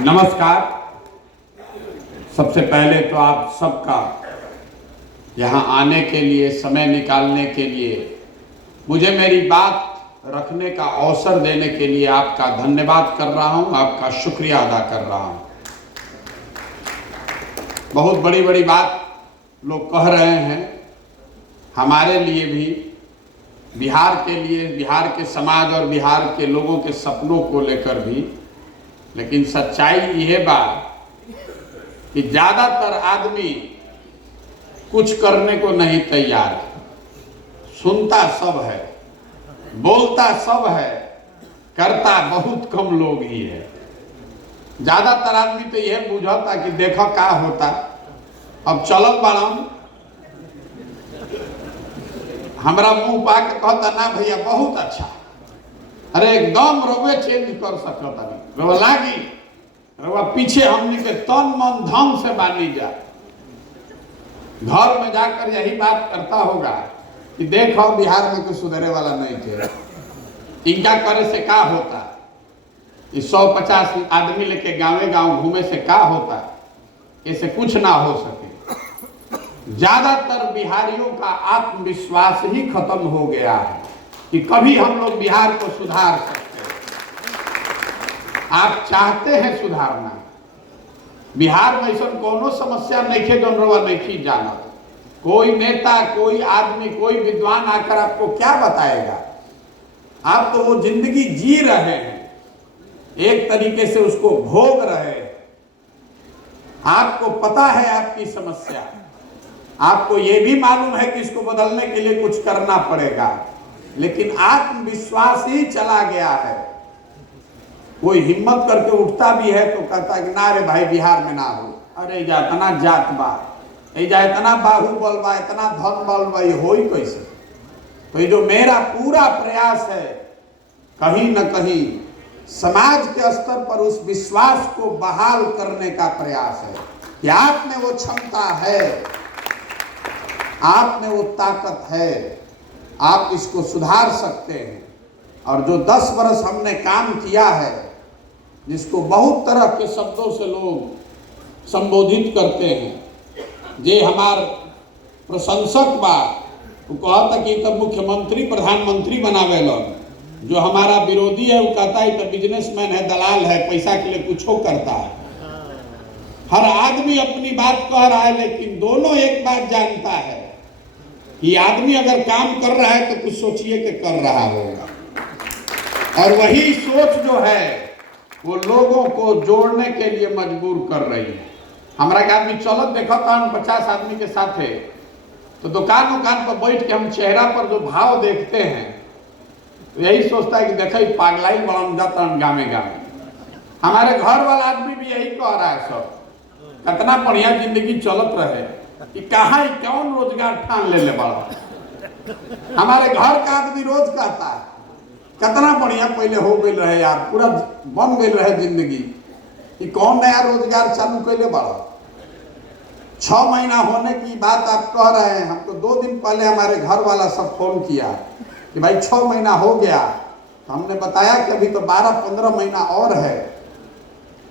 नमस्कार। सबसे पहले तो आप सबका यहाँ आने के लिए, समय निकालने के लिए, मुझे मेरी बात रखने का अवसर देने के लिए आपका धन्यवाद कर रहा हूँ, आपका शुक्रिया अदा कर रहा हूँ। बहुत बड़ी बड़ी बात लोग कह रहे हैं, हमारे लिए भी, बिहार के लिए, बिहार के समाज और बिहार के लोगों के सपनों को लेकर भी। लेकिन सच्चाई यह बात कि ज़्यादातर आदमी कुछ करने को नहीं तैयार है। सुनता सब है, बोलता सब है, करता बहुत कम लोग ही है। ज़्यादातर आदमी तो यह बुझता कि देखो क्या होता, अब चलत बाड़न हमरा मुंह पा के कहता ना भैया बहुत अच्छा, अरे एकदम रवे चेंज कर सकता नहीं रवा लागी, रवा पीछे हमने के तन मन धन से बानी जा। घर में जाकर यही बात करता होगा कि देखो बिहार में कुछ सुधरे वाला नहीं थे, इनका करे से क्या होता, ये 150 आदमी लेके गांवे गांव घूमे से क्या होता, ऐसे कुछ ना हो सके। ज्यादातर बिहारियों का आत्मविश्वास ही खत्म हो गया है कि कभी हम लोग बिहार को सुधार सकते हैं। आप चाहते हैं सुधारना, बिहार में ऐसा कोनो समस्या नहीं है जो रवा नहीं जाना। कोई नेता, कोई आदमी, कोई विद्वान आकर आपको क्या बताएगा, आप तो वो जिंदगी जी रहे हैं, एक तरीके से उसको भोग रहे हैं। आपको पता है आपकी समस्या, आपको यह भी मालूम है कि इसको बदलने के लिए कुछ करना पड़ेगा, लेकिन आत्मविश्वास ही चला गया है। कोई हिम्मत करके उठता भी है तो कहता है कि ना रे भाई बिहार में ना हो, अरे जा इतना जात बा, जा इतना बाहुबल बा, इतना धन बल बा, ये हो ही कैसे। तो ये जो मेरा पूरा प्रयास है, कहीं न कहीं समाज के स्तर पर उस विश्वास को बहाल करने का प्रयास है कि आप में वो क्षमता है, आप में वो ताकत है, आप इसको सुधार सकते हैं। और जो 10 वर्ष हमने काम किया है, जिसको बहुत तरह के शब्दों से लोग संबोधित करते हैं, जे हमार प्रशंसक बा वो कहता कि तब मुख्यमंत्री प्रधानमंत्री बनावे लोग, जो हमारा विरोधी है वो कहता है तो बिजनेसमैन है, दलाल है, पैसा के लिए कुछ करता है। हर आदमी अपनी बात कह रहा है, लेकिन दोनों एक बात जानता है कि आदमी अगर काम कर रहा है तो कुछ सोचिए कि कर रहा होगा। और वही सोच जो है वो लोगों को जोड़ने के लिए मजबूर कर रही है। हमारा के आदमी चलत देखा था 50 आदमी के साथ है, तो दुकान पर बैठ के हम चेहरा पर जो भाव देखते हैं तो यही सोचता है कि देखा पागलाई बड़न जाता गामे गामे। हमारे घर वाला आदमी भी यही कह रहा है, सब कितना बढ़िया जिंदगी चलत रहे कि कहाँ कौन रोजगार ठान ले बड़ा। हमारे घर का आदमी रोज कहता है कितना बढ़िया पहले हो गई रहे यार, पूरा बन गई रहे जिंदगी, कि कौन नया रोजगार चालू कैले बड़ा। 6 महीना होने की बात आप कह रहे हैं, हमको 2 दिन पहले हमारे घर वाला सब फोन किया कि भाई 6 महीना हो गया, तो हमने बताया कि अभी तो 12-15 महीना और है।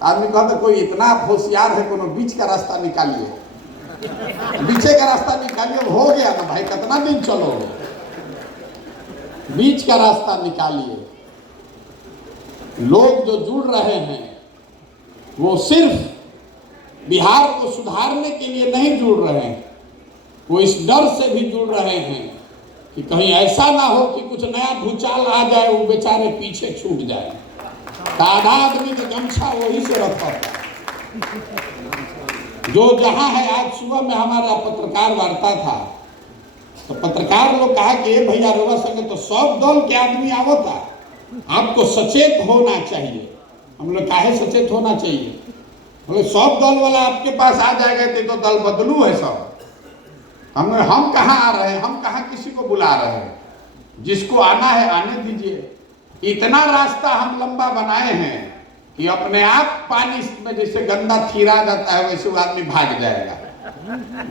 आदमी कहता कोई इतना होशियार है, कोनो बीच का रास्ता निकालिए, बीचे का रास्ता निकालिए। हो गया ना भाई, कितना दिन चलोगे, बीच का रास्ता निकालिए। लोग जो जुड़ रहे हैं वो सिर्फ बिहार को सुधारने के लिए नहीं जुड़ रहे हैं, वो इस डर से भी जुड़ रहे हैं कि कहीं ऐसा ना हो कि कुछ नया भूचाल आ जाए, वो बेचारे पीछे छूट जाए। आधा आदमी का गमछा वही से रखा था जो जहां है। आज सुबह में हमारा पत्रकार वार्ता था, तो पत्रकार लोग कहा कि ये भैया रोगा संगे तो सब दल के आदमी आवता, आपको सचेत होना चाहिए। हम लोग काहे सचेत होना चाहिए, बोले सब दल वाला आपके पास आ जाएगा तो दल बदलू है सब। हम कहाँ आ रहे हैं, हम कहाँ किसी को बुला रहे हैं, जिसको आना है आने दीजिए। इतना रास्ता हम लंबा बनाए हैं कि अपने आप पानी में जैसे गंदा थीरा जाता है वैसे वो आदमी भाग जाएगा।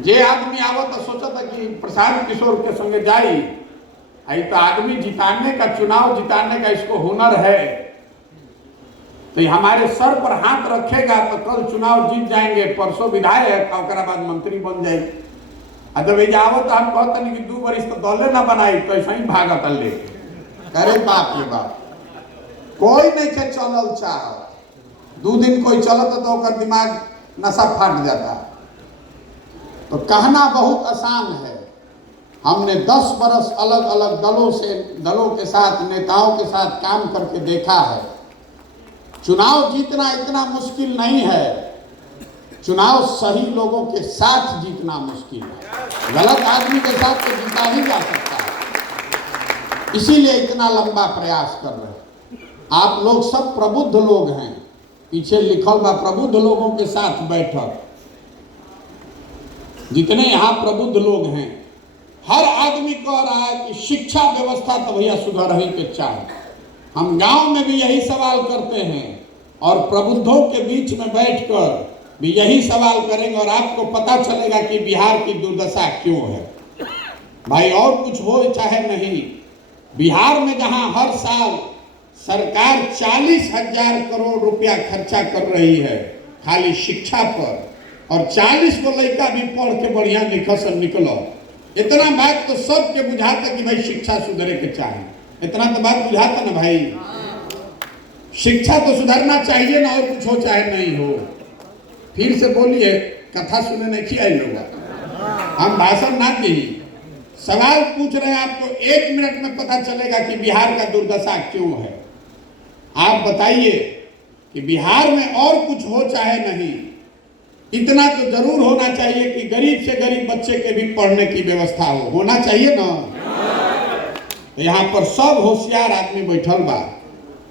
जे आदमी आवो तो सोचा था कि प्रशांत किशोर के संगे जाई, आई तो आदमी जिताने का, चुनाव जिताने का इसको हुनर है। तो हमारे सर पर हाथ रखेगा तो कल चुनाव जीत जाएंगे, परसों विधायक और बाद मंत्री बन जाएगी। जब जावत हम कहते नहीं कि 2 बरिस तो दौले ना बनाई तो ऐसा ही भागत ले। अरे बाप रे बाप, कोई नहीं के चलल चाह 2 दिन कोई चलत तो ओकर दिमाग नशा फाट जाता। तो कहना बहुत आसान है। हमने 10 बरस अलग अलग दलों के साथ, नेताओं के साथ काम करके देखा है, चुनाव जीतना इतना मुश्किल नहीं है, चुनाव सही लोगों के साथ जीतना मुश्किल है। गलत आदमी के साथ तो जीता ही जा सकता है, इसीलिए इतना लंबा प्रयास कर रहे हैं। आप लोग सब प्रबुद्ध लोग हैं, पीछे लिखल बा प्रबुद्ध लोगों के साथ बैठक। जितने यहाँ प्रबुद्ध लोग हैं, हर आदमी कह रहा है कि शिक्षा व्यवस्था तो भैया सुधर ही के चाहे। हम गांव में भी यही सवाल करते हैं और प्रबुद्धों के बीच में बैठकर भी यही सवाल करेंगे और आपको पता चलेगा कि बिहार की दुर्दशा क्यों है। भाई और कुछ हो चाहे नहीं, बिहार में जहां हर साल सरकार 40,000 करोड़ रुपया खर्चा कर रही है खाली शिक्षा पर, और 40 को लड़का भी पढ़ के बढ़िया लिखा से निकलो, इतना बात तो सबके बुझाता कि भाई शिक्षा सुधरे के चाहिए। इतना तो बात बुझाता ना भाई, शिक्षा तो सुधरना चाहिए ना, और कुछ हो चाहे नहीं हो। फिर से बोलिए, कथा सुने नहीं किया लोग, हम भाषण ना दी, सवाल पूछ रहे हैं आपको। 1 मिनट में पता चलेगा कि बिहार का दुर्दशा क्यों है। आप बताइए कि बिहार में और कुछ हो चाहे नहीं, इतना तो जरूर होना चाहिए कि गरीब से गरीब बच्चे के भी पढ़ने की व्यवस्था होना चाहिए ना। तो यहाँ पर सब होशियार आदमी बैठल बा।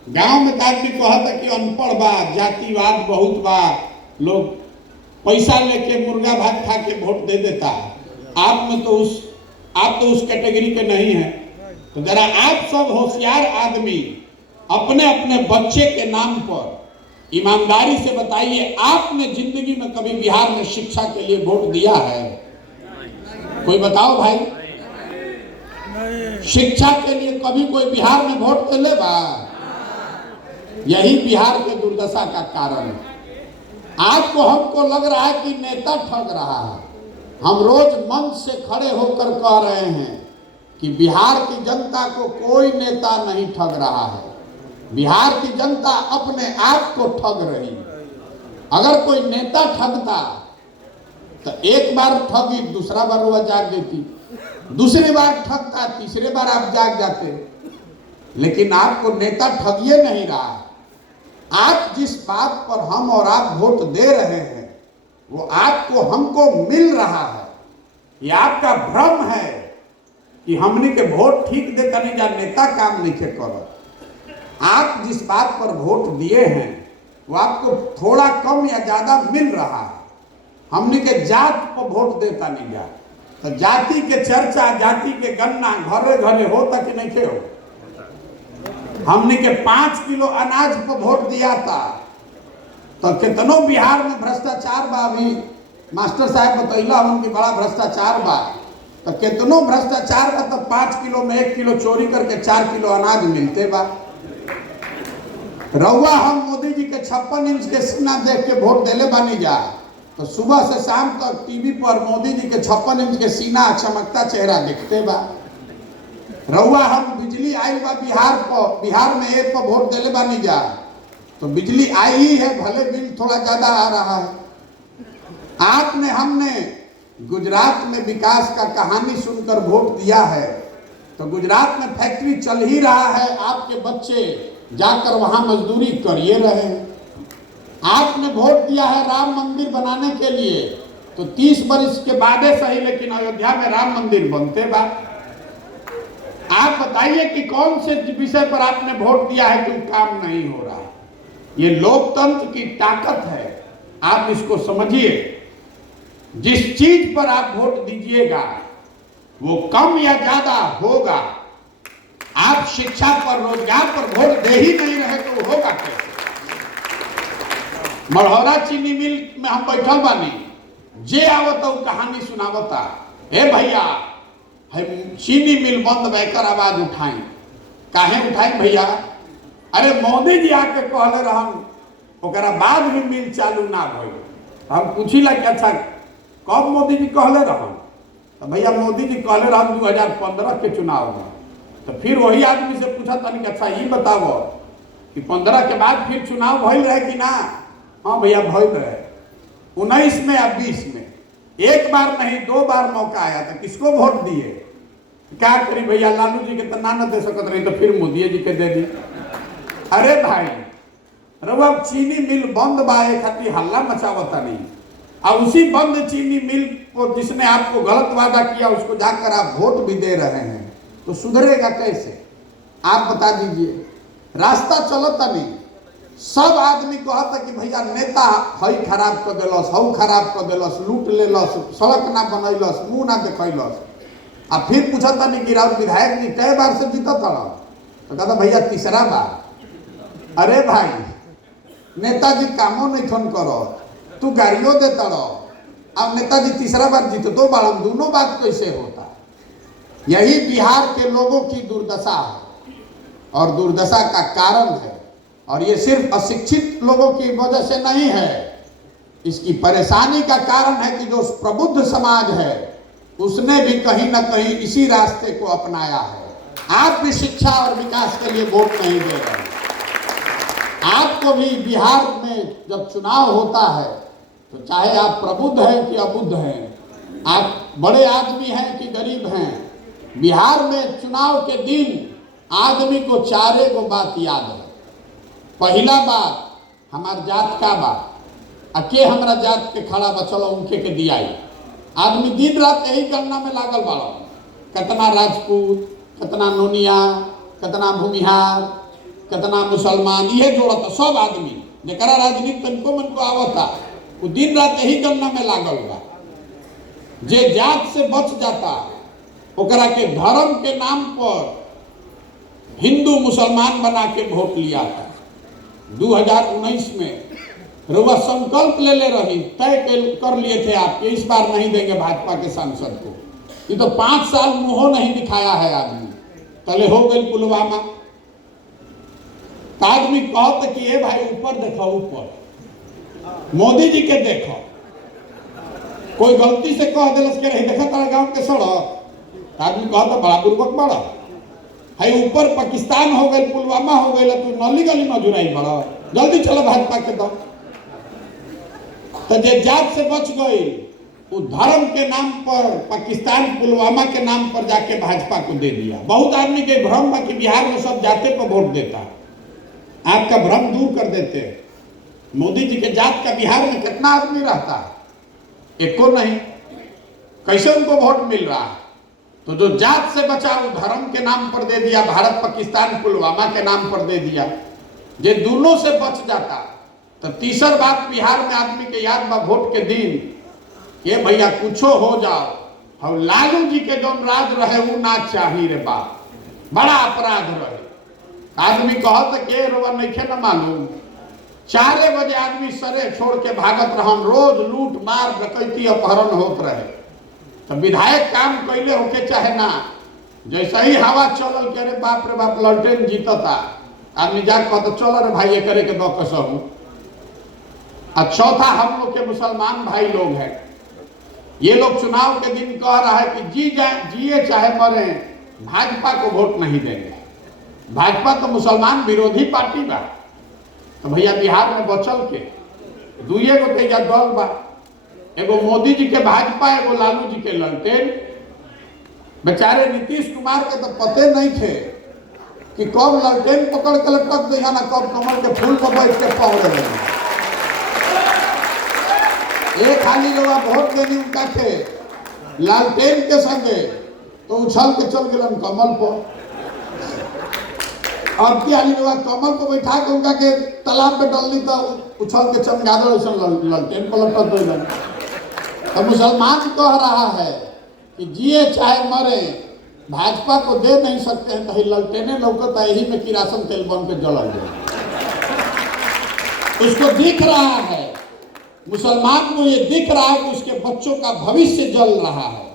गांव में आदमी कहता कि अनपढ़ बा, जातिवाद बहुत बा, लोग पैसा लेके मुर्गा भात खा के वोट दे देता। आप तो उस कैटेगरी के नहीं है। तो जरा आप सब होशियार आदमी अपने अपने बच्चे के नाम पर ईमानदारी से बताइए, आपने जिंदगी में कभी बिहार में शिक्षा के लिए वोट दिया है? कोई बताओ भाई, शिक्षा के लिए कभी कोई बिहार में वोट दे लेगा? यही बिहार के दुर्दशा का कारण है। आज को हमको लग रहा है कि नेता ठग रहा है। हम रोज मंच से खड़े होकर कह रहे हैं कि बिहार की जनता को कोई नेता नहीं ठग रहा है, बिहार की जनता अपने आप को ठग रही है। अगर कोई नेता ठगता तो एक बार ठगी, दूसरा बार वह जाग देती, दूसरी बार ठगता, तीसरे बार आप जाग जाते। लेकिन आपको नेता ठगिए नहीं रहा। आज जिस बात पर हम और आप वोट दे रहे हैं वो आपको हमको मिल रहा है। ये आपका भ्रम है कि हमने के वोट ठीक देता नहीं जा, नेता काम नहीं के करो। आप जिस बात पर वोट दिए हैं वो आपको थोड़ा कम या ज्यादा मिल रहा है। हमने के जात पर वोट देता नहीं जा, तो जाति के चर्चा, जाति के गन्ना घरे घरे होता कि नहीं हो। हमने के 5 किलो अनाज पर वोट दिया था, तो कितनों बिहार में भ्रष्टाचार बा। अभी मास्टर साहब बतैला उनकी बड़ा भ्रष्टाचार बा, तो कितनों भ्रष्टाचार बा। तो 5 किलो में 1 किलो चोरी करके 4 किलो अनाज मिलते बा। रउआ हम मोदी जी के 56 इंच के सीना देख के वोट देले बानी जा, तो सुबह से शाम तक टीवी पर मोदी जी के 56 इंच के सीना, चमकता चेहरा दिखते बा। रउआ हम बिजली आई बा बिहार में एक पर वोट देले बानी जा, तो बिजली आई ही है, भले बिल थोड़ा ज्यादा आ रहा है। आपने हमने गुजरात में विकास का कहानी सुनकर वोट दिया है, तो गुजरात में फैक्ट्री चल ही रहा है, आपके बच्चे जाकर वहां मजदूरी करिए रहे हैं। आपने वोट दिया है राम मंदिर बनाने के लिए, तो 30 वर्ष के बाद सही लेकिन अयोध्या में राम मंदिर बनते बा। आप बताइए कि कौन से विषय पर आपने वोट दिया है कि काम नहीं हो रहा। ये लोकतंत्र की ताकत है, आप इसको समझिए। जिस चीज पर आप वोट दीजिएगा वो कम या ज्यादा होगा। आप शिक्षा पर, रोजगार पर वोट दे ही नहीं रहे तो होगा कैसे? मढ़ौरा चीनी मिल में हम बैठल बानी, जे आवता वो कहानी सुनावता, हे भैया चीनी मिल बंद बैकर आवाज उठाई। काहे उठाई भैया? अरे मोदी जी आके कहले रहन ओकरा बाद भी मिल चालू ना भइल। हम पूछिला कि अच्छा कब मोदी जी कहले रहन, तो भैया मोदी जी कहले रहन 2015 के चुनाव में। तो फिर वही आदमी से पूछा तनी कि अच्छा ये बताओ कि 15 के बाद फिर चुनाव भइल रहे कि ना? हाँ भैया भइल रहे, 19 में या 20 में, एक बार नहीं 2 बार मौका आया था, किसको वोट दिए? क्या करी भैया, लालू जी के तो ना न दे सकत रही तो फिर मोदी जी के दे दी। अरे भाई रउआ चीनी मिल बंद बा खातिर हल्ला मचावता नहीं, और उसी बंद चीनी मिल को जिसने आपको गलत वादा किया उसको जाकर आप वोट भी दे रहे हैं, तो सुधरेगा कैसे? आप बता दीजिए। रास्ता चलता नहीं, सब आदमी कहता कि भैया नेता हई खराब कर दिलस, हऊ खराब कर दिलस, लूट लेलस, सड़क ना बनैलस, मुंह ना देखैलस। आ फिर पूछता नहीं कि राउर विधायक जी कई बार से जीता था? तो कहता भैया तीसरा बार। अरे भाई नेताजी कामों नहीं थन करो, तू गाड़ियों देता रहो, अब नेताजी तीसरा बार जीते तो बार दोनों बात कैसे होता? यही बिहार के लोगों की दुर्दशा है और दुर्दशा का कारण है। और ये सिर्फ अशिक्षित लोगों की वजह से नहीं है, इसकी परेशानी का कारण है कि जो प्रबुद्ध समाज है उसने भी कहीं ना कहीं इसी रास्ते को अपनाया है। आप भी शिक्षा और विकास के लिए वोट नहीं दे रहे। आपको भी बिहार में जब चुनाव होता है तो चाहे आप प्रबुद्ध हैं कि अबुद्ध हैं, आप बड़े आदमी हैं कि गरीब हैं, बिहार में चुनाव के दिन आदमी को 4 गो बात याद है। पहला बात हमार जात का बात, अके हमारा जात के खड़ा बचल उनके के दियाई। आदमी दिन रात यही गणना में लागल बाड़ा, कितना राजपूत, कितना नोनिया, कितना भूमिहार, कितना मुसलमान, ये जोड़ता सब आदमी जरा राजनीति तनको मन को आवता, वो दिन रात यही गणना में लागल बा। जे जात से बच जाता ओकरा के धर्म के नाम पर हिंदू मुसलमान बना के वोट लिया था। 2019 में रउआ संकल्प ले रही, तय कर लिए थे आप इस बार नहीं देंगे भाजपा के सांसद को। ये तो 5 साल मुंह नहीं दिखाया है आदमी, तले हो गई पुलवामा। आदमी कहता कि ये भाई ऊपर देखो, ऊपर मोदी जी के देखो, कोई गलती से कह दिलस के रही देखा तारा गांव के सड़क, आदमी कहता बड़ा पूर्वक बड़ा है, ऊपर पाकिस्तान हो गई, पुलवामा हो गई, तू नली गली में जुराई बड़ा, जल्दी चलो भाजपा के दो। तो जे जात से बच गई वो धर्म के नाम पर पाकिस्तान पुलवामा के नाम पर जाके भाजपा को दे दिया। बहुत आदमी के भ्रम है कि बिहार में सब जाते पर वोट देता, आपका भ्रम दूर कर देते। मोदी जी के जात का बिहार में कितना आदमी रहता है? एको नहीं। कैसे उनको वोट मिल रहा है? तो जो जात से बचा वो धर्म के नाम पर दे दिया, भारत पाकिस्तान पुलवामा के नाम पर दे दिया। जे दोनों से बच जाता तो तीसर बात बिहार में आदमी के याद बा वोट के दिन, ये भैया कुछो हो जाओ, हम लालू जी के जो राज रहे वो ना चाहिए रे बाप, बड़ा अपराध रहे। आदमी कहत के रोवा नहीं न मालूम, 4 बजे आदमी सरे छोड़ के भागत रहन, रोज लूट मार डकैती अपहरण होत रहे। तो विधायक काम कैले होके चाहे ना, जैसे ही हवा चलल के रे बाप रे बाप ललटेन जीतता, आदमी जाके कहता चलो रे भाई ये करे के दो कसहूं। और चौथा हम लोग के मुसलमान भाई लोग हैं, ये लोग चुनाव के दिन कह रहा है कि जिए चाहे मरे भाजपा को वोट नहीं देंगे। भाजपा तो मुसलमान विरोधी पार्टी बा। तो भैया बिहार में बचल के 2 गो तेजा दल बा, एगो मोदी जी के भाजपा, एगो लालू जी के ललटेन। बेचारे नीतीश कुमार के तो पते नहीं थे कि कब ललटेन पकड़ के लटक देगा ना कब कमल के फूल पर बैठ के पहुंच देगा। एक खाली लोग वोट देनी उनका थे लालटेन के संगे, तो उछल के चल गए कमल पर। और क्या लोग कमल को बैठा के उनका के तालाब पे डाल दी तो उछल के चमगादड़ ऐसा ललटेन पर लटक गए। तो मुसलमान कह रहा है कि जिए चाहे मरे भाजपा को दे नहीं सकते हैं, तो ललटेने लौकता यही में किरासन तेल बन के जल जाए। उसको दिख रहा है, मुसलमान को ये दिख रहा है कि उसके बच्चों का भविष्य जल रहा है,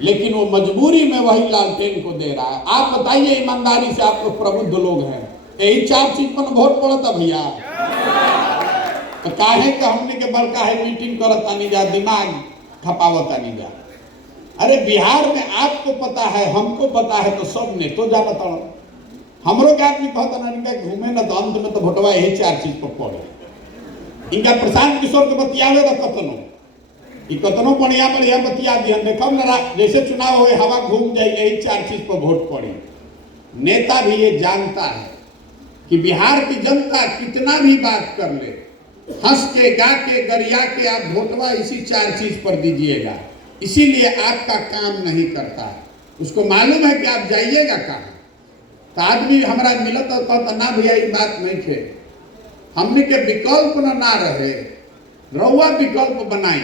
लेकिन वो मजबूरी में वही लालटेन को दे रहा है। आप बताइए ईमानदारी से, आप लोग प्रबुद्ध लोग हैं, यही 4 चीज पर वोट पड़ता भैया। काहे के हमने के बड़का है मीटिंग करत तानी जा, दिमाग खपावत तानी जा। अरे बिहार में आपको पता है, हमको पता है, तो सब ने तो जाना था। हमरो के आदमी कहता ना इनका घूमे ना तो अंत में तो भोटवा यही 4 चीज पर पड़े। इनका प्रशांत किशोर के बतियावे तो कतनो बढ़िया बढ़िया बतिया दिहन, देखो ना जैसे चुनाव हो हवा घूम जाए, यही 4 चीज पर वोट पड़ी। नेता भी ये जानता है कि बिहार की जनता कितना भी बात कर ले, हंस के गा के गरिया के आप वोटवा इसी 4 चीज पर दीजिएगा, इसीलिए आपका काम नहीं करता है। उसको मालूम है कि आप जाइएगा कहाँ। तो आदमी हमारा मिलत तो कहता ना भैया ये बात नहीं थे, हमने के विकल्प ना रहे, रउआ विकल्प बनाई,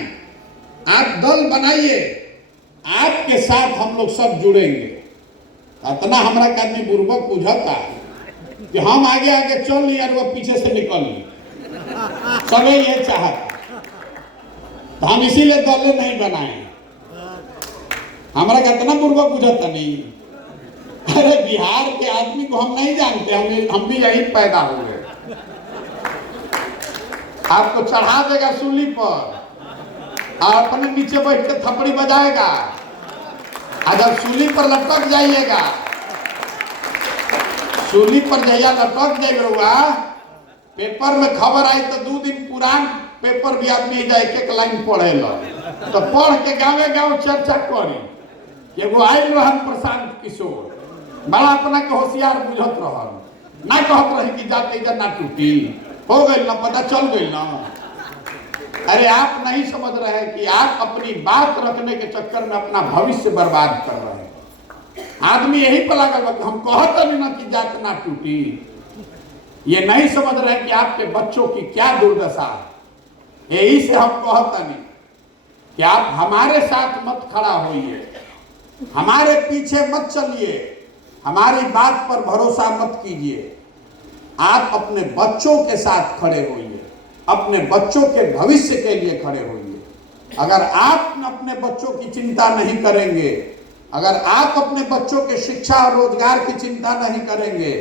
आप दल बनाइए, आपके साथ हम लोग सब जुड़ेंगे। इतना हमारा का आदमी बुर्बक बुझता कि हम आगे आगे चल ली और वह पीछे से निकल ली, सब ये चाहता। तो हम इसीलिए दल नहीं बनाए। हमारा का इतना बुर्बक बुझता नहीं। अरे बिहार के आदमी को हम नहीं जानते, हम भी यही पैदा हुए। आपको चढ़ा देगा सूली पर और अपने नीचे बैठ के थपड़ी बजाएगा, और जब सूली पर लटक जाइएगा, सूली पर जैया लटक जाएगा, पेपर में खबर आई तो 2 दिन पुरान पेपर भी आदमी एक एक लाइन पढ़े लो, तो पढ़ के गाँव गाँव चर्चा करी। एगो आयल रहन प्रशांत किशोर, बड़ा अपना के होशियार बुझत रहन, ना कहत रही कि जाते जा ना टूटी, हो गई ना, पता चल गई ना। अरे आप नहीं समझ रहे हैं कि आप अपनी बात रखने के चक्कर में अपना भविष्य बर्बाद कर रहे हैं। आदमी यही पर लागल, हम कहते नहीं ना कि जात ना टूटी। ये नहीं समझ रहे हैं कि आपके बच्चों की क्या दुर्दशा है। यही से हम कहते नहीं कि आप हमारे साथ मत खड़ा होइए, हमारे पीछे मत चलिए, हमारी बात पर भरोसा मत कीजिए। आप अपने बच्चों के साथ खड़े होइए, अपने बच्चों के भविष्य के लिए खड़े होइए। अगर आप अपने बच्चों की चिंता नहीं करेंगे, अगर आप अपने बच्चों के शिक्षा और रोजगार की चिंता नहीं करेंगे,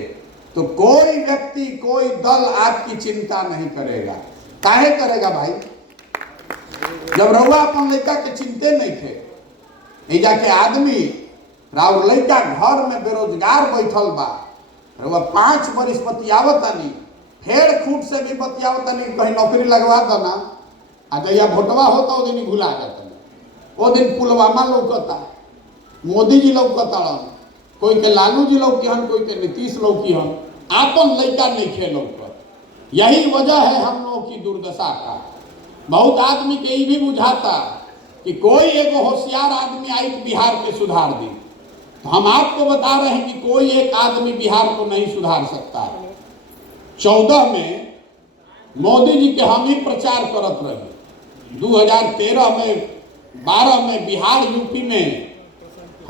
तो कोई व्यक्ति, कोई दल आपकी चिंता नहीं करेगा। काहे करेगा भाई? जब रउआ अपन लड़का के चिंते नहीं थे, ये जाके आदमी राउर लड़का घर में बेरोजगार बैठल बा, रउआ 5 बरिस बतियावतानी, फेड़ खूट से भी बतियावतानी, कहीं नौकरी लगवा देना, आ जहिया भोटवा होता वो दिन भुला जाता। वो दिन पुलवामा लौकता, मोदी जी लौकता, कोई के लालू जी लौकिहन, कोई के नीतीश लौकिहन, आपन लड़का नहीं खेल। यही वजह है हम लोगों की दुर्दशा का। बहुत आदमी के ये भी बुझाता कि कोई एगो होशियार आदमी आई बिहार के सुधार दी। तो हम आपको बता रहे हैं कि कोई एक आदमी बिहार को नहीं सुधार सकता। 14 में मोदी जी के हम ही प्रचार करत रहे। 2013 में 12 में बिहार यूपी में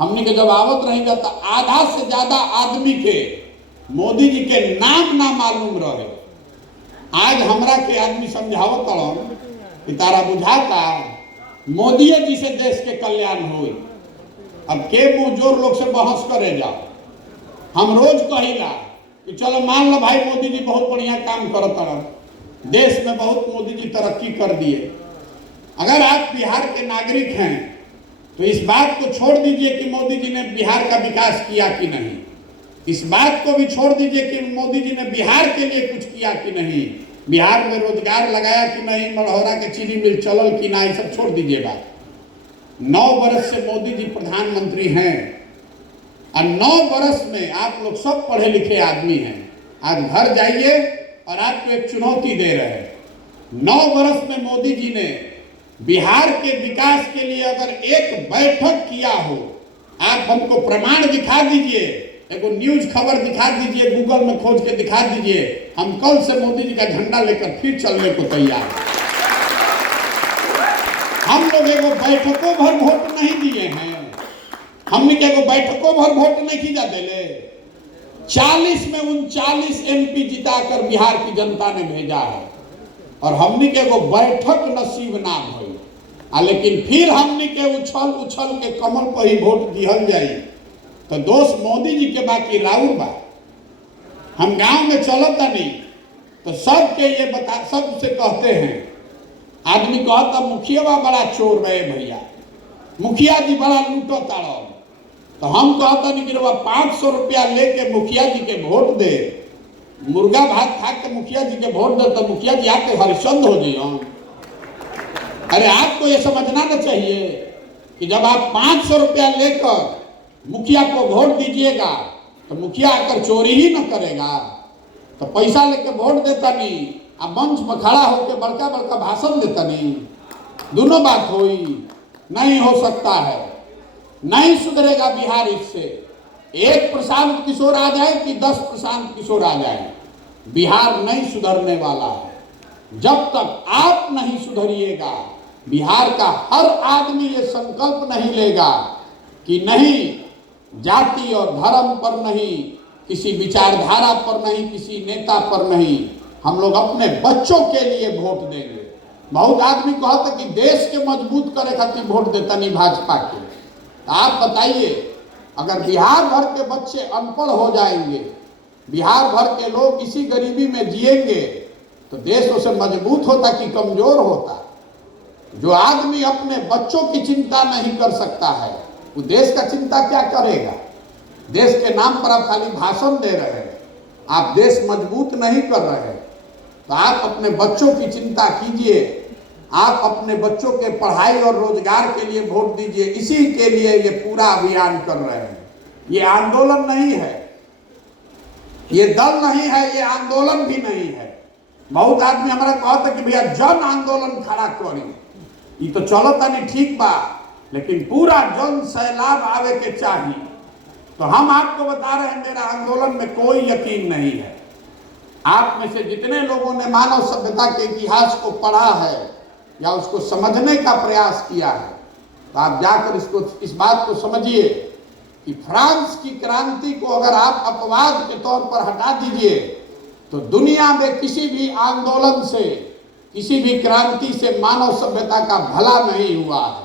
हमने के जब आवत रहेगा तो आधा से ज्यादा आदमी के मोदी जी के नाम ना मालूम रहे। आज हमरा के आदमी समझावत कि तारा बुझाता मोदी जी से देश के कल्याण हो। अब के मुंह जोर लोग से बहस करे जाओ। हम रोज कहिला कि चलो मान लो भाई मोदी जी बहुत बढ़िया काम करत, देश में बहुत मोदी जी तरक्की कर दिए। अगर आप बिहार के नागरिक हैं तो इस बात को छोड़ दीजिए कि मोदी जी ने बिहार का विकास किया कि नहीं। इस बात को भी छोड़ दीजिए कि मोदी जी ने बिहार के लिए कुछ किया कि नहीं, बिहार में रोजगार लगाया कि नहीं, मढ़ौरा के चीनी मिल चलल कि नहीं, सब छोड़ दीजिए बात। 9 वर्ष से मोदी जी प्रधानमंत्री हैं और 9 वर्ष में आप लोग सब पढ़े लिखे आदमी हैं। आज घर जाइए और आपको एक चुनौती दे रहे हैं। 9 वर्ष में मोदी जी ने बिहार के विकास के लिए अगर एक बैठक किया हो, आप हमको प्रमाण दिखा दीजिए, एगो न्यूज खबर दिखा दीजिए, गूगल में खोज के दिखा दीजिए, हम कल से मोदी जी का झंडा लेकर फिर चलने को तैयार हैं। हम लोग एगो बैठकों भर वोट नहीं दिए हैं, हमने एगो बैठकों भर वोट नहीं खींचा देले। 40 में 39 MP जिताकर बिहार की जनता ने भेजा है और हमने के एगो बैठक नसीब ना भइल। लेकिन फिर हमने के उछल उछल के कमल पर ही वोट दिहल जाई तो दोष मोदी जी के बाकी राउर बा। हम गांव में चलता नहीं तो सबके ये बता, सबसे कहते हैं, आदमी कहता मुखिया बड़ा चोर रहे भैया, मुखिया जी बड़ा लूटो ताड़ो। तो हम कहता नहीं कि 500 रुपया लेके मुखिया जी के वोट दे, मुर्गा भात खा के मुखिया जी के वोट दे तो मुखिया जी आके हरिश्चंद्र हो जाइए। अरे आपको ये समझना ना चाहिए कि जब आप 500 रुपया लेकर मुखिया को वोट दीजिएगा तो मुखिया आकर चोरी ही न करेगा। तो पैसा लेके वोट देता नहीं, अब मंच में खड़ा होकर बड़का बड़का भाषण देता नहीं, दोनों बात हुई नहीं हो सकता है। नहीं सुधरेगा बिहार इससे। एक प्रशांत किशोर आ जाए कि 10 प्रशांत किशोर आ जाए, बिहार नहीं सुधरने वाला है। जब तक आप नहीं सुधरिएगा, बिहार का हर आदमी ये संकल्प नहीं लेगा कि नहीं जाति और धर्म पर नहीं, किसी विचारधारा पर नहीं, किसी नेता पर नहीं, हम लोग अपने बच्चों के लिए वोट देंगे। बहुत आदमी कहते कि देश के मजबूत करे खातिर वोट देता नहीं भाजपा के। तो आप बताइए, अगर बिहार भर के बच्चे अनपढ़ हो जाएंगे, बिहार भर के लोग इसी गरीबी में जिएंगे, तो देश उसे मजबूत होता कि कमजोर होता? जो आदमी अपने बच्चों की चिंता नहीं कर सकता है, वो देश का चिंता क्या करेगा? देश के नाम पर आप खाली भाषण दे रहे हैं, आप देश मजबूत नहीं कर रहे हैं। तो आप अपने बच्चों की चिंता कीजिए, आप अपने बच्चों के पढ़ाई और रोजगार के लिए वोट दीजिए। इसी के लिए ये पूरा अभियान कर रहे हैं। ये आंदोलन नहीं है, ये दल नहीं है, ये आंदोलन भी नहीं है। बहुत आदमी हमारा कहता कि भैया जन आंदोलन खड़ा करी, ये तो चलता नहीं ठीक बा, लेकिन पूरा जन सैलाब आवे के चाहिए। तो हम आपको बता रहे हैं, मेरा आंदोलन में कोई यकीन नहीं है। आप में से जितने लोगों ने मानव सभ्यता के इतिहास को पढ़ा है या उसको समझने का प्रयास किया है, तो आप जाकर इस बात को समझिए कि फ्रांस की क्रांति को अगर आप अपवाद के तौर पर हटा दीजिए, तो दुनिया में किसी भी आंदोलन से, किसी भी क्रांति से मानव सभ्यता का भला नहीं हुआ है।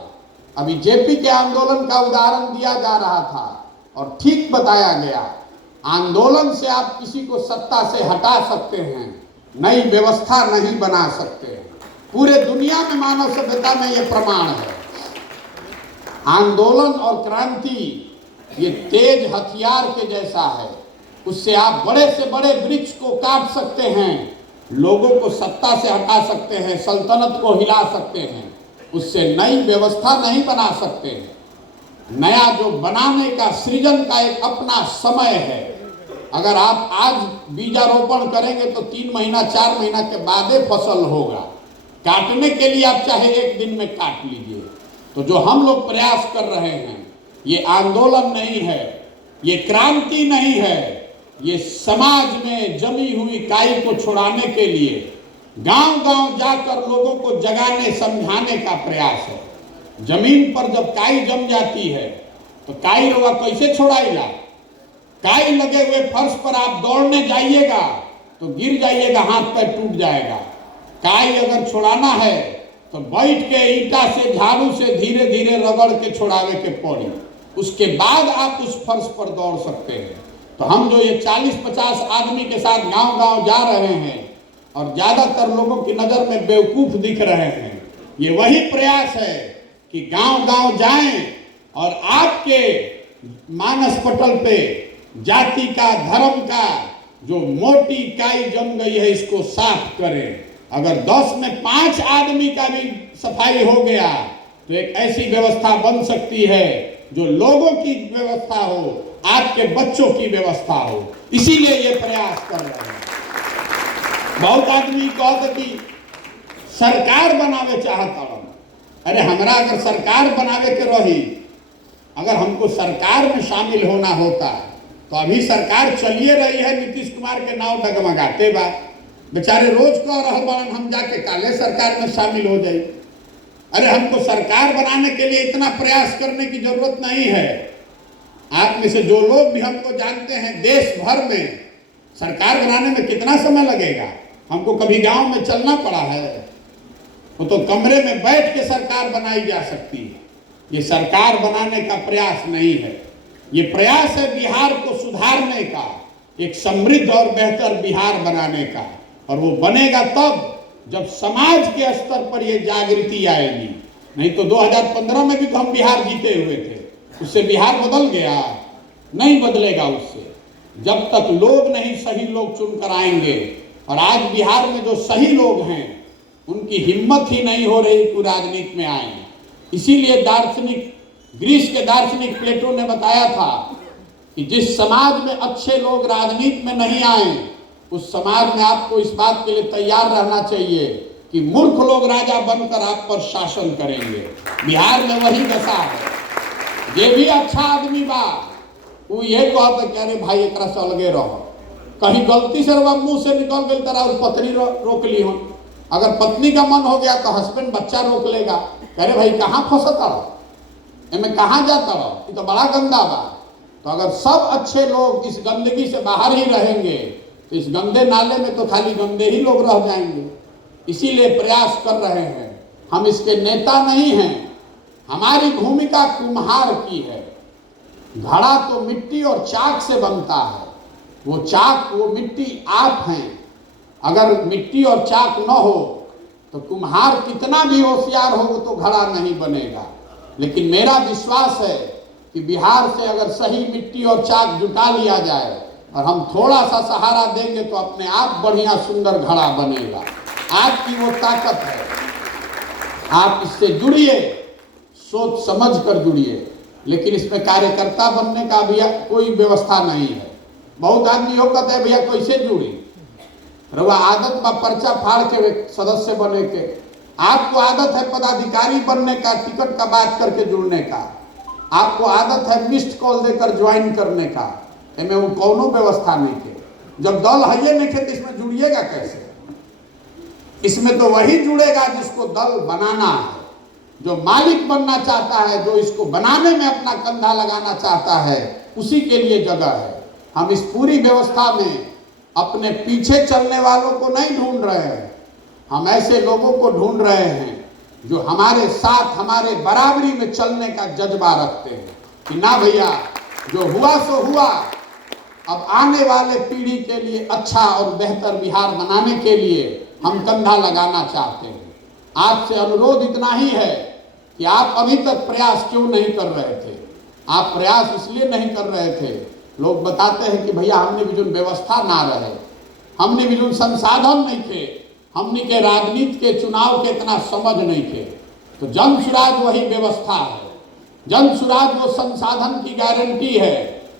अभी जेपी के आंदोलन का उदाहरण दिया जा रहा था और ठीक बताया गया, आंदोलन से आप किसी को सत्ता से हटा सकते हैं, नई व्यवस्था नहीं बना सकते। पूरे दुनिया में मानव सभ्यता में यह प्रमाण है। आंदोलन और क्रांति ये तेज हथियार के जैसा है, उससे आप बड़े से बड़े वृक्ष को काट सकते हैं, लोगों को सत्ता से हटा सकते हैं, सल्तनत को हिला सकते हैं, उससे नई व्यवस्था नहीं बना सकते हैं। नया जो बनाने का, सृजन का एक अपना समय है। अगर आप आज बीजारोपण करेंगे तो 3 महीना 4 महीना के बाद फसल होगा। काटने के लिए आप चाहे एक दिन में काट लीजिए। तो जो हम लोग प्रयास कर रहे हैं, ये आंदोलन नहीं है, ये क्रांति नहीं है, ये समाज में जमी हुई काई को छुड़ाने के लिए गांव-गांव जाकर लोगों को जगाने समझाने का प्रयास है। जमीन पर जब काई जम जाती है तो काई रोगा कैसे छोड़ाएगा? काई लगे हुए फर्श पर आप दौड़ने जाइएगा तो गिर जाइएगा, हाथ पैर टूट जाएगा। काई अगर छोड़ाना है तो बैठ के ईंटा से, झाड़ू से धीरे धीरे रगड़ के छोड़ावे के पड़ी, उसके बाद आप उस फर्श पर दौड़ सकते हैं। तो हम जो ये 40-50 आदमी के साथ गांव-गांव जा रहे हैं और ज्यादातर लोगों की नजर में बेवकूफ दिख रहे हैं, ये वही प्रयास है कि गांव-गांव जाएं और आपके मानस पटल पे जाति का, धर्म का जो मोटी काई जम गई है, इसको साफ करें। अगर 10 में 5 आदमी का भी सफाई हो गया तो एक ऐसी व्यवस्था बन सकती है जो लोगों की व्यवस्था हो, आपके बच्चों की व्यवस्था हो। इसीलिए ये प्रयास कर रहे हैं। बहुत आदमी कहते कि सरकार बनावे चाहता हूं। अरे हमरा अगर सरकार बनावे के रही, अगर हमको सरकार में शामिल होना होता तो अभी सरकार चलिए रही है, नीतीश कुमार के नाव डगमगाते बा, बेचारे रोज कह रहे बड़न हम जाके काले सरकार में शामिल हो जाए। अरे हमको सरकार बनाने के लिए इतना प्रयास करने की जरूरत नहीं है। आप में से जो लोग भी हमको जानते हैं, देश भर में सरकार बनाने में कितना समय लगेगा? हमको कभी गांव में चलना पड़ा है? वो तो कमरे में बैठ के सरकार बनाई जा सकती है। ये सरकार बनाने का प्रयास नहीं है, ये प्रयास है बिहार को सुधारने का, एक समृद्ध और बेहतर बिहार बनाने का। और वो बनेगा तब जब समाज के स्तर पर ये जागृति आएगी। नहीं तो 2015 में भी तो हम बिहार जीते हुए थे, उससे बिहार बदल गया? नहीं बदलेगा उससे, जब तक लोग नहीं सही लोग चुनकर आएंगे। और आज बिहार में जो सही लोग हैं उनकी हिम्मत ही नहीं हो रही कि राजनीति में आए। इसीलिए दार्शनिक, ग्रीस के दार्शनिक प्लेटो ने बताया था कि जिस समाज में अच्छे लोग राजनीति में नहीं आए, उस समाज में आपको इस बात के लिए तैयार रहना चाहिए कि मूर्ख लोग राजा बनकर आप पर शासन करेंगे। बिहार में वही दशा है। ये भी अच्छा आदमी बा, वो ये कहते कि अरे भाई एक से अलगे रहो, कहीं गलती से मुंह से निकल गई तरह और पत्नी रोक ली हो। अगर पत्नी का मन हो गया तो हस्बैंड बच्चा रोक लेगा, कह रहे भाई कहाँ फंसता रहो, मैं कहाँ जाता रहो, ये तो बड़ा गंदा बा। तो अगर सब अच्छे लोग इस गंदगी से बाहर ही रहेंगे तो इस गंदे नाले में तो खाली गंदे ही लोग रह जाएंगे। इसीलिए प्रयास कर रहे हैं। हम इसके नेता नहीं हैं, हमारी भूमिका कुम्हार की है। घड़ा तो मिट्टी और चाक से बनता है, वो चाक वो मिट्टी आप हैं। अगर मिट्टी और चाक न हो तो कुम्हार कितना भी होशियार हो वो तो घड़ा नहीं बनेगा। लेकिन मेरा विश्वास है कि बिहार से अगर सही मिट्टी और चाक जुटा लिया जाए और हम थोड़ा सा सहारा देंगे तो अपने आप बढ़िया सुंदर घड़ा बनेगा। आपकी वो ताकत है, आप इससे जुड़िए, सोच समझ कर जुड़िए। लेकिन इसमें कार्यकर्ता बनने का भी कोई व्यवस्था नहीं है। बहुत आदमी हो कहते हैं भैया कैसे जुड़ी, रवा आदत बा पर्चा फाड़ के सदस्य बने के। आपको आदत है पदाधिकारी बनने का, टिकट का बात करके जुड़ने का, आपको आदत है मिस्ड कॉल देकर ज्वाइन करने का। इनमें वो कौनो व्यवस्था नहीं थे। जब दल है ये नहीं थे तो इसमें जुड़िएगा कैसे? इसमें तो वही जुड़ेगा जिसको दल बनाना है, जो मालिक बनना चाहता है, जो इसको बनाने में अपना कंधा लगाना चाहता है, उसी के लिए जगह है। हम इस पूरी व्यवस्था में अपने पीछे चलने वालों को नहीं ढूंढ रहे हैं, हम ऐसे लोगों को ढूंढ रहे हैं जो हमारे साथ हमारे बराबरी में चलने का जज्बा रखते हैं कि ना भैया जो हुआ सो हुआ, अब आने वाले पीढ़ी के लिए अच्छा और बेहतर बिहार बनाने के लिए हम कंधा लगाना चाहते हैं। आपसे अनुरोध इतना ही है कि आप अभी तक प्रयास क्यों नहीं कर रहे थे? आप प्रयास इसलिए नहीं कर रहे थे, लोग बताते हैं कि भैया हमने भी जो व्यवस्था ना रहे, हमने भी जो संसाधन नहीं थे, हमने के राजनीति के चुनाव के इतना समझ नहीं थे। तो जन सुराज वही व्यवस्था है, जन सुराज वो संसाधन की गारंटी है।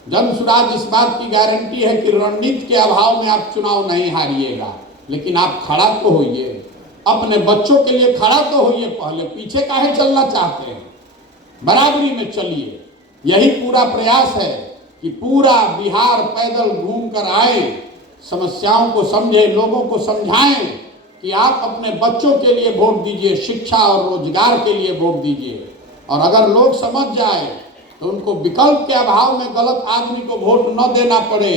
जन सुराज इस बात की गारंटी है कि रणनीति के अभाव में आप चुनाव नहीं हारिएगा, लेकिन आप खड़ा तो होइए, अपने बच्चों के लिए खड़ा तो होइए। पहले पीछे काहे चलना चाहते हैं? बराबरी में चलिए। यही पूरा प्रयास है कि पूरा बिहार पैदल घूम कर आए, समस्याओं को समझे, लोगों को समझाएं कि आप अपने बच्चों के लिए वोट दीजिए, शिक्षा और रोजगार के लिए वोट दीजिए। और अगर लोग समझ जाए तो उनको विकल्प के अभाव में गलत आदमी को वोट न देना पड़े,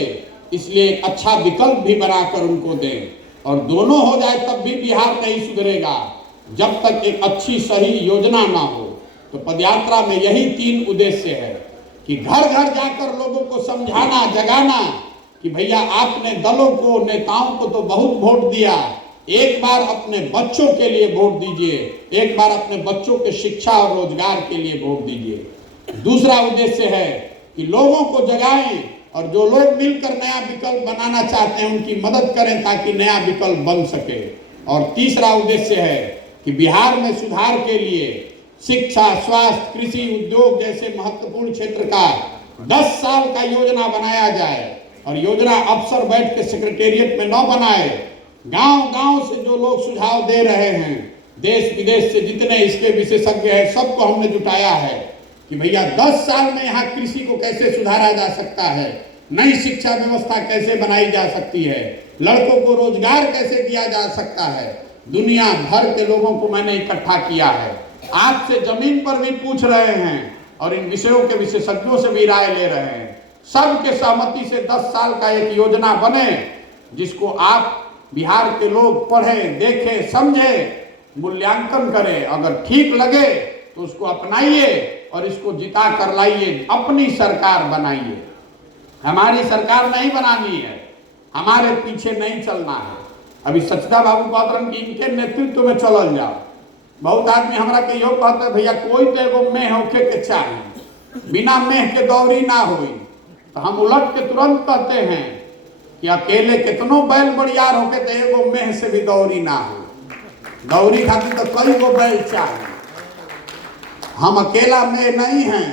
इसलिए एक अच्छा विकल्प भी बनाकर उनको दें। और दोनों हो जाए तब भी बिहार नहीं सुधरेगा जब तक एक अच्छी सही योजना ना हो। तो पदयात्रा में यही 3 उद्देश्य है कि घर घर जाकर लोगों को समझाना, जगाना कि भैया आपने दलों को, नेताओं को तो बहुत वोट दिया, एक बार अपने बच्चों के लिए वोट दीजिए, एक बार अपने बच्चों के शिक्षा और रोजगार के लिए वोट दीजिए। दूसरा उद्देश्य है कि लोगों को जगाएं और जो लोग मिलकर नया विकल्प बनाना चाहते हैं उनकी मदद करें ताकि नया विकल्प बन सके। और तीसरा उद्देश्य है कि बिहार में सुधार के लिए शिक्षा, स्वास्थ्य, कृषि, उद्योग जैसे महत्वपूर्ण क्षेत्र का 10 साल का योजना बनाया जाए। और योजना अफसर बैठ के सेक्रेटेरिएट में न बनाए, गांव-गांव से जो लोग सुझाव दे रहे हैं, देश विदेश से जितने इसके विशेषज्ञ हैं, सबको हमने जुटाया है कि भैया 10 साल में यहाँ कृषि को कैसे सुधारा जा सकता है, नई शिक्षा व्यवस्था कैसे बनाई जा सकती है, लड़कों को रोजगार कैसे दिया जा सकता है। दुनिया भर के लोगों को मैंने इकट्ठा किया है, आपसे जमीन पर भी पूछ रहे हैं और इन विषयों के विशेषज्ञों से भी राय ले रहे हैं। सबके सहमति से 10 साल का एक योजना बने जिसको आप बिहार के लोग पढ़ें, देखें, समझें, मूल्यांकन करें। अगर ठीक लगे तो उसको अपनाइए और इसको जिता कर लाइए, अपनी सरकार बनाइए। हमारी सरकार नहीं बनानी है, हमारे पीछे नहीं चलना है, अभी सचदा बाबू कहत रहन कि इनके नेतृत्व में चलल जाओ। बहुत आदमी हमरा के यो कहते भैया कोई तो एगो मेह होके के चाहे, बिना मेह के दौरी ना हुई। तो हम उलट के तुरंत कहते हैं कि अकेले कितनों बैल बड़ियार होके तो एगो मेह से भी दौरी ना हो। दौरी खातिर तो कई गो बैल चाहिए। हम अकेला मेह नहीं हैं।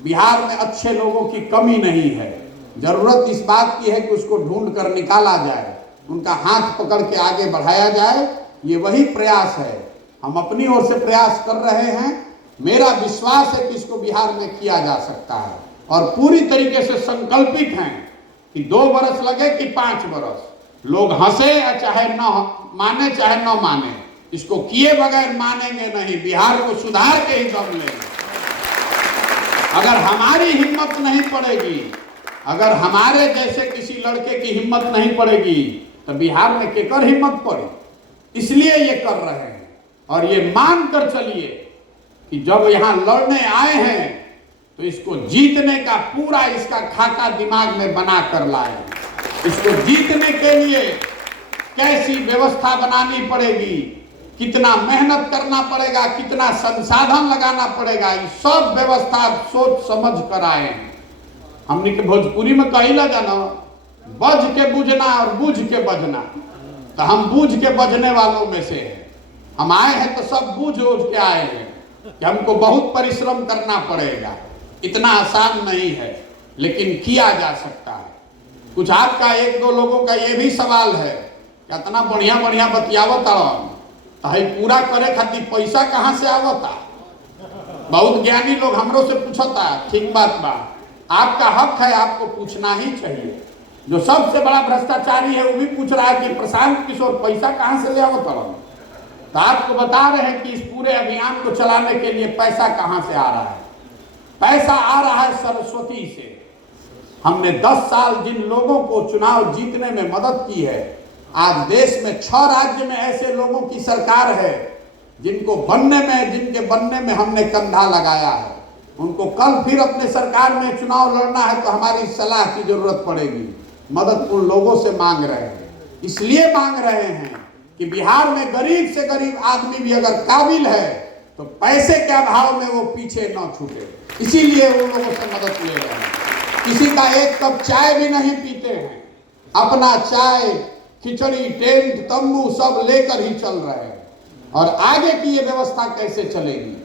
बिहार में अच्छे लोगों की कमी नहीं है। जरूरत इस बात की है कि उसको ढूंढ कर निकाला जाए, उनका हाथ पकड़ के आगे बढ़ाया जाए। ये वही प्रयास है, हम अपनी ओर से प्रयास कर रहे हैं। मेरा विश्वास है कि इसको बिहार में किया जा सकता है और पूरी तरीके से संकल्पित हैं कि 2 बरस लगे कि 5 बरस। लोग हंसे चाहे न माने चाहे न माने, इसको किए बगैर मानेंगे नहीं। बिहार को सुधार के ही दम लेंगे। अगर हमारी हिम्मत नहीं पड़ेगी, अगर हमारे जैसे किसी लड़के की हिम्मत नहीं पड़ेगी तो बिहार में केकर हिम्मत पड़े। इसलिए ये कर रहे हैं और ये मान कर चलिए कि जब यहां लड़ने आए हैं तो इसको जीतने का पूरा इसका खाका दिमाग में बना कर लाए। इसको जीतने के लिए कैसी व्यवस्था बनानी पड़ेगी, कितना मेहनत करना पड़ेगा, कितना संसाधन लगाना पड़ेगा, ये सब व्यवस्था सोच समझ कर आए हैं। हमने के भोजपुरी में कहिला जाना, बज के बुझना और बुझ के बजना। तो हम बूझ के बजने वालों में से हैं। हम आए हैं तो सब बूझ के आए हैं कि हमको बहुत परिश्रम करना पड़ेगा। इतना आसान नहीं है लेकिन किया जा सकता है। कुछ आपका 1-2 लोगों का ये भी सवाल है कि इतना बढ़िया बढ़िया बतियावत तो पूरा करे खातिर पैसा कहाँ से आवता। बहुत ज्ञानी लोग हमरो से पूछता, ठीक बात बा, आपका हक है, आपको पूछना ही चाहिए। जो सबसे बड़ा भ्रष्टाचारी है वो भी पूछ रहा है कि प्रशांत किशोर पैसा कहाँ से ले आवता। तो आपको बता रहे हैं कि इस पूरे अभियान को चलाने के लिए पैसा कहाँ से आ रहा है। पैसा आ रहा है सरस्वती से। हमने 10 साल जिन लोगों को चुनाव जीतने में मदद की है, आज देश में 6 राज्य में ऐसे लोगों की सरकार है जिनके बनने में हमने कंधा लगाया है। उनको कल फिर अपने सरकार में चुनाव लड़ना है तो हमारी सलाह की जरूरत पड़ेगी। मदद उन लोगों से मांग रहे हैं, इसलिए मांग रहे हैं कि बिहार में गरीब से गरीब आदमी भी अगर काबिल है तो पैसे के अभाव में वो पीछे न छूटे, इसीलिए उन लोगों से मदद ले रहे हैं। किसी का 1 कप चाय भी नहीं पीते हैं, अपना चाय खिचड़ी टेंट तंबू सब लेकर ही चल रहे हैं। और आगे की ये व्यवस्था कैसे चलेगी,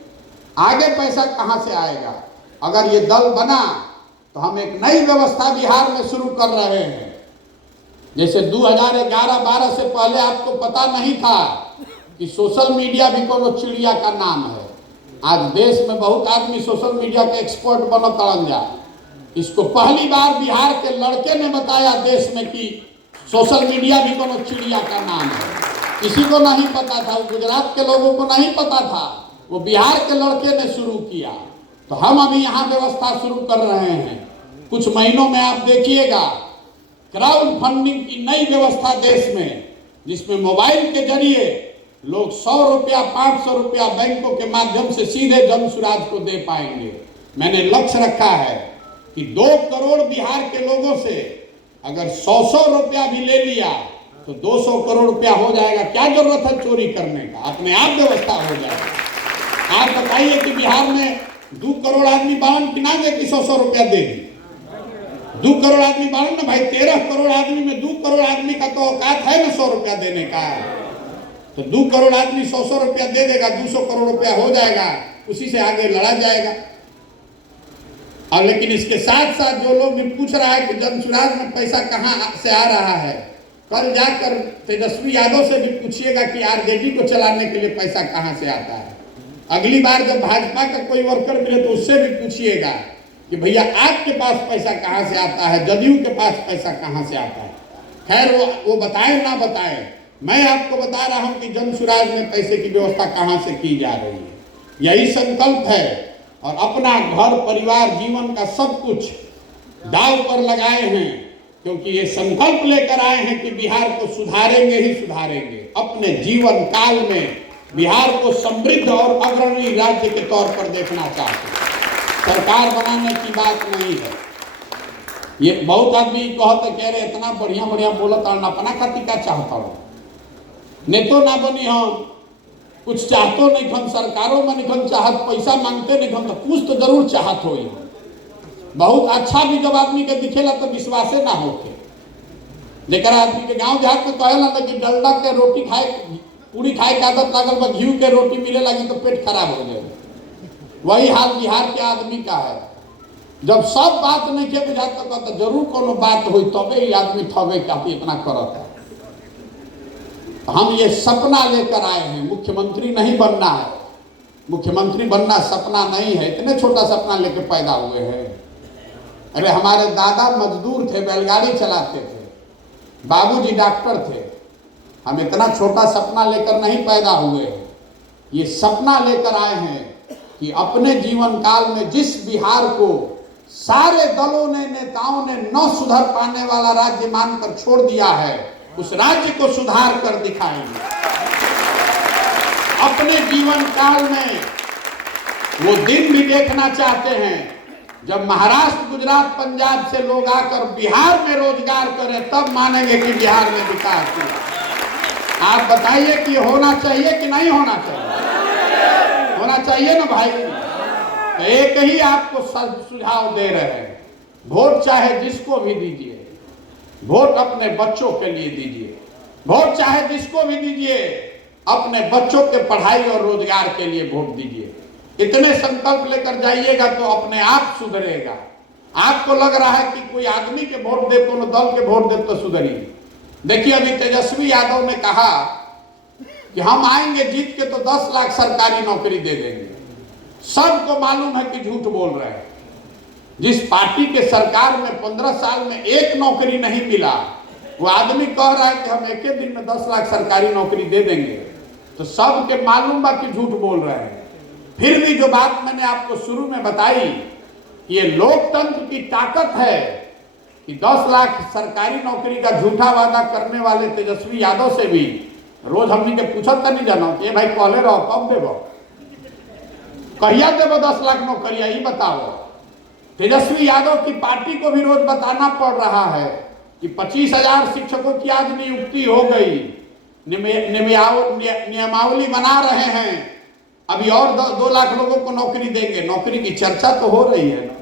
आगे पैसा कहां से आएगा। अगर ये दल बना तो हम एक नई व्यवस्था बिहार में शुरू कर रहे हैं। जैसे 2011-12 से पहले आपको पता नहीं था कि सोशल मीडिया भी कोनो चिड़िया का नाम है। आज देश में बहुत आदमी सोशल मीडिया के एक्सपर्ट बनत तड़न जा। इसको पहली बार बिहार के लड़के ने बताया देश में कि सोशल मीडिया भी कोनो चिड़िया का नाम है। किसी को नहीं पता था, गुजरात के लोगों को नहीं पता था, वो बिहार के लड़के ने शुरू किया। तो हम अभी यहाँ व्यवस्था शुरू कर रहे हैं। कुछ महीनों में आप देखिएगा क्राउड फंडिंग की नई व्यवस्था देश में, जिसमें मोबाइल के जरिए लोग 100 रुपया 500 रुपया बैंकों के माध्यम से सीधे जन सुराज को दे पाएंगे। मैंने लक्ष्य रखा है कि 2 करोड़ बिहार के लोगों से अगर 100 रुपया भी ले लिया तो 200 करोड़ रुपया हो जाएगा। क्या जरूरत है चोरी करने का, अपने आप व्यवस्था हो जाएगा। आप बताइए कि बिहार में 2 करोड़ आदमी बावन की ना दे कि 100 रुपया देगी। 2 करोड़ आदमी बावन ना भाई, 13 करोड़ आदमी में 2 करोड़ आदमी का तो औकात है ना 100 रुपया देने का। तो 2 करोड़ आदमी 100 रुपया दे देगा, 200 करोड़ रुपया हो जाएगा, उसी से आगे लड़ा जाएगा। और लेकिन इसके साथ साथ जो लोग भी पूछ रहा है कि जनसुराज में पैसा कहाँ से आ रहा है, कल जाकर तेजस्वी यादव से भी पूछिएगा कि आरजेडी को चलाने के लिए पैसा कहाँ से आता है। अगली बार जब भाजपा का कोई वर्कर मिले तो उससे भी पूछिएगा कि भैया आपके पास पैसा कहाँ से आता है, जदयू के पास पैसा कहाँ से आता है। खैर वो बताएं ना बताएं, मैं आपको बता रहा हूं कि जनसुराज में पैसे की व्यवस्था कहां से की जा रही है। यही संकल्प है और अपना घर परिवार जीवन का सब कुछ दांव पर लगाए हैं, क्योंकि ये संकल्प लेकर आए हैं कि बिहार को सुधारेंगे ही सुधारेंगे। अपने जीवन काल में बिहार को समृद्ध और अग्रणी राज्य के तौर पर देखना चाहते हैं। सरकार बनाने की बात नहीं है। ये बहुत आदमी कहते कह रहे इतना बढ़िया बढ़िया बोलता अपना खातिर क्या चाहता हो। नेतो ना बनी हम, कुछ चाहतो नहीं खन, सरकारों में निखन चाहत, पैसा मांगते नहीं खन, तो कुछ तो जरूर चाहत हो। बहुत अच्छा भी जब आदमी के दिखेला तो विश्वासे ना होके, लेकर आदमी के गांव देहात में कहला था कि डलडा के रोटी खाए, पूरी खाए के आदत लागल बा, घी के रोटी मिले लगी तो पेट खराब हो जाए। वही हाल बिहार के आदमी का है। जब सब बात नहीं के बुझाता तो जरूर कोनो बात हुई तबे ही आदमी ठगे काफी इतना करता है। हम ये सपना लेकर आए हैं, मुख्यमंत्री नहीं बनना है। मुख्यमंत्री बनना सपना नहीं है, इतने छोटा सपना लेकर पैदा हुए हैं। अरे हमारे दादा मजदूर थे, बैलगाड़ी चलाते थे, बाबूजी डॉक्टर थे। हम इतना छोटा सपना लेकर नहीं पैदा हुए हैं। ये सपना लेकर आए हैं कि अपने जीवन काल में जिस बिहार को सारे दलों ने, नेताओं ने न सुधर पाने वाला राज्य मानकर छोड़ दिया है, उस राज्य को सुधार कर दिखाएंगे। अपने जीवन काल में वो दिन भी देखना चाहते हैं जब महाराष्ट्र, गुजरात, पंजाब से लोग आकर बिहार में रोजगार करें, तब मानेंगे कि बिहार में विकास हुआ। आप बताइए कि होना चाहिए कि नहीं होना चाहिए? होना चाहिए ना भाई। तो एक ही आपको सुझाव दे रहे हैं, वोट चाहे जिसको भी दीजिए, वोट अपने बच्चों के लिए दीजिए। वोट चाहे जिसको भी दीजिए, अपने बच्चों के पढ़ाई और रोजगार के लिए वोट दीजिए। इतने संकल्प लेकर जाइएगा तो अपने आप सुधरेगा। आपको लग रहा है कि कोई आदमी के वोट दे, कोनो दल के वोट दे तो सुधरेगी। देखिए अभी तेजस्वी यादव ने कहा कि हम आएंगे जीत के तो 10 लाख सरकारी नौकरी दे देंगे। सबको मालूम है कि झूठ बोल रहे हैं। जिस पार्टी के सरकार में 15 साल में एक नौकरी नहीं मिला, वो आदमी कह रहा है कि हम एक दिन में 10 लाख सरकारी नौकरी दे देंगे, तो सबके मालूम बा कि झूठ बोल रहे हैं। फिर भी जो बात मैंने आपको शुरू में बताई, ये लोकतंत्र की ताकत है कि 10 लाख सरकारी नौकरी का झूठा वादा करने वाले तेजस्वी यादव से भी रोज हमनी के पूछत नहीं जाना कि भाई कहले रहो कब देव, कहिया देव 10 लाख नौकरिया, ये बताओ। तेजस्वी यादव की पार्टी को भी रोज बताना पड़ रहा है कि 25,000 शिक्षकों की आज नियुक्ति हो गई, नियमावली बना रहे हैं, अभी और 2 लाख लोगों को नौकरी देंगे। नौकरी की चर्चा तो हो रही है ना।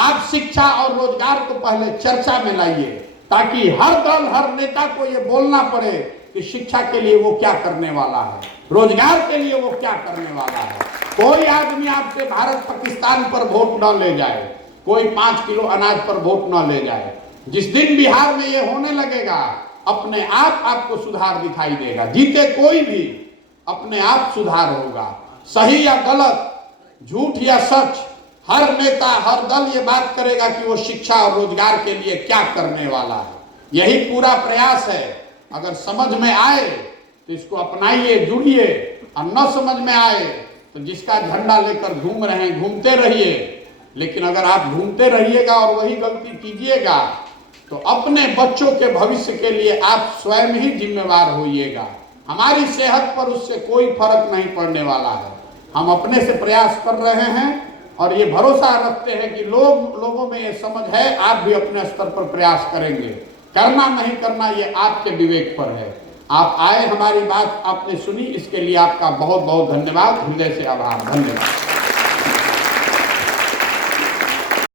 आप शिक्षा और रोजगार को पहले चर्चा में लाइए, ताकि हर दल, हर नेता को ये बोलना पड़े कि शिक्षा के लिए वो क्या करने वाला है, रोजगार के लिए वो क्या करने वाला है। कोई आदमी आपसे भारत पाकिस्तान पर वोट न ले जाए, कोई 5 किलो अनाज पर वोट न ले जाए। जिस दिन बिहार में ये होने लगेगा, अपने आप आपको सुधार दिखाई देगा। जीते कोई भी, अपने आप सुधार होगा। सही या गलत, झूठ या सच, हर नेता, हर दल ये बात करेगा कि वो शिक्षा और रोजगार के लिए क्या करने वाला है। यही पूरा प्रयास है। अगर समझ में आए तो इसको अपनाइए, जुड़िए, और न समझ में आए तो जिसका झंडा लेकर घूम रहे हैं घूमते रहिए। लेकिन अगर आप घूमते रहिएगा और वही गलती कीजिएगा तो अपने बच्चों के भविष्य के लिए आप स्वयं ही जिम्मेवार होइएगा। हमारी सेहत पर उससे कोई फर्क नहीं पड़ने वाला है। हम अपने से प्रयास कर रहे हैं और ये भरोसा रखते हैं कि लोगों में ये समझ है, आप भी अपने स्तर पर प्रयास करेंगे। करना नहीं करना ये आपके विवेक पर है। आप आए, हमारी बात आपने सुनी, इसके लिए आपका बहुत बहुत धन्यवाद, हृदय से आभार। धन्यवाद।